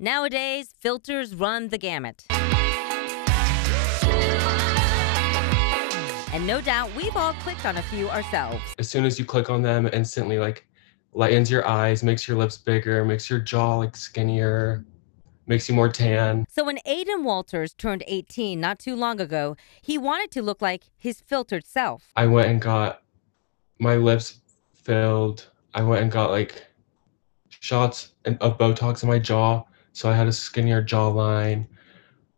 Nowadays, filters run the gamut. And no doubt we've all clicked on a few ourselves. As soon as you click on them, instantly like lightens your eyes, makes your lips bigger, makes your jaw like skinnier, makes you more tan. So when Aiden Walters turned 18 not too long ago, he wanted to look like his filtered self. I went and got my lips filled. I went and got like shots of Botox in my jaw, so I had a skinnier jawline.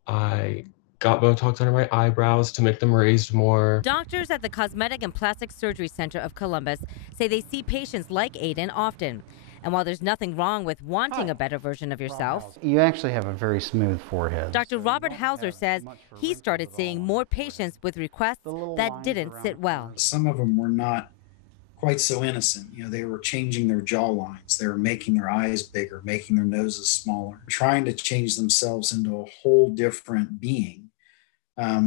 I got Botox under my eyebrows to make them raised more. Doctors at the Cosmetic and Plastic Surgery Center of Columbus say they see patients like Aiden often. And while there's nothing wrong with wanting a better version of yourself, you actually have a very smooth forehead. Dr. Robert Hauser says he started seeing more patients with requests that didn't sit well. Some of them were not quite so innocent. They were changing their jaw lines. They were making their eyes bigger, making their noses smaller, trying to change themselves into a whole different being,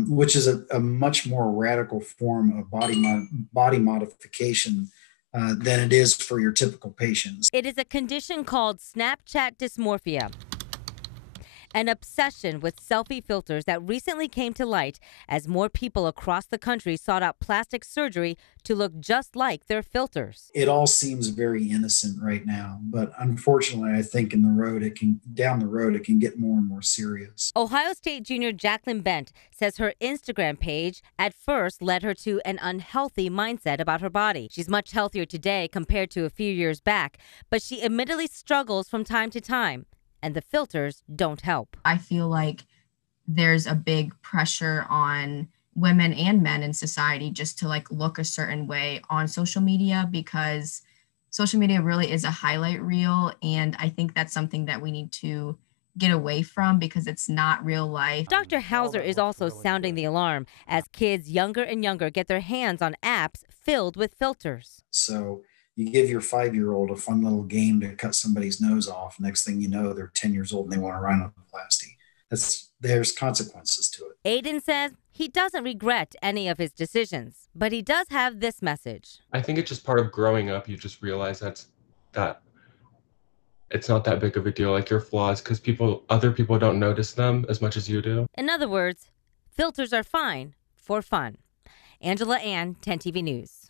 which is a much more radical form of body modification than it is for your typical patients. It is a condition called Snapchat dysmorphia, an obsession with selfie filters that recently came to light as more people across the country sought out plastic surgery to look just like their filters. It all seems very innocent right now, but unfortunately, I think down the road, it can get more and more serious. Ohio State junior Jacqueline Bent says her Instagram page at first led her to an unhealthy mindset about her body. She's much healthier today compared to a few years back, but she admittedly struggles from time to time. And the filters don't help. I feel like there's a big pressure on women and men in society just to look a certain way on social media, because social media really is a highlight reel. And I think that's something that we need to get away from because it's not real life. Dr. Hauser is also sounding the alarm as kids younger and younger get their hands on apps filled with filters. So you give your 5-year-old a fun little game to cut somebody's nose off. Next thing you know, they're 10 years old and they want a rhinoplasty. There's consequences to it. Aiden says he doesn't regret any of his decisions, but he does have this message. I think it's just part of growing up. You just realize that it's not that big of a deal, like your flaws, because other people don't notice them as much as you do. In other words, filters are fine for fun. Angela Ann, 10TV News.